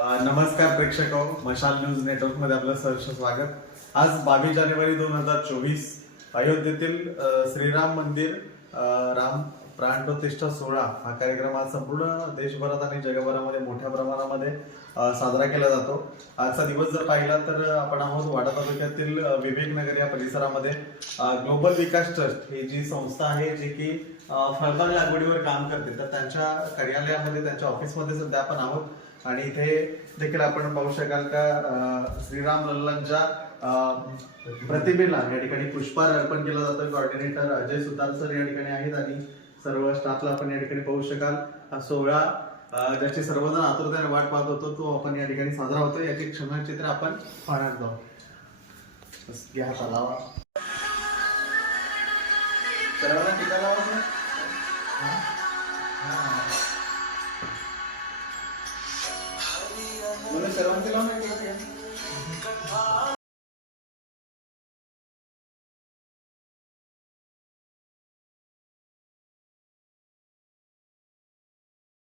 नमस्कार प्रेक्षक मशाल न्यूज नेटवर्कमध्ये आपलं सहर्ष स्वागत. आज बावीस जानेवारी दोन हजार चोवीस अयोध्येतील श्रीराम मंदिर राम प्राणप्रतिष्ठा सोहळा हा कार्यक्रम आज संपूर्ण देशभरात आणि जगभरामध्ये मोठ्या प्रमाणामध्ये साजरा केला जातो. आजचा दिवस जर पाहिला तर आपण आहोत वाडा तालुक्यातील विवेकनगर विवेक नगर या परिसरामध्ये. ग्लोबल विकास ट्रस्ट ही जी संस्था आहे जी की फळबाग लागवडीवर काम करते तर त्यांच्या कार्यालयामध्ये त्यांच्या ऑफिसमध्ये सध्या आपण आहोत. आणि इथे देखील आपण पाहू शकाल का श्रीराम लल्लांच्या अं, प्रतिमेला या ठिकाणी पुष्पहार अर्पण केलं जातं. कॉर्डिनेटर अजय सुतार सर या ठिकाणी आहेत आणि सर्व स्टाफला आपण या ठिकाणी पाहू शकाल. हा सोहळा ज्याची सर्वजण आतुरतेने वाट पाहत होतो तो आपण या ठिकाणी साजरा होतो याचे क्षमचित्र आपण पाहण्यात जाऊ घ्या तलावा सर्वांना टिका लावा मला सर्वांचे लावून आहे टीका.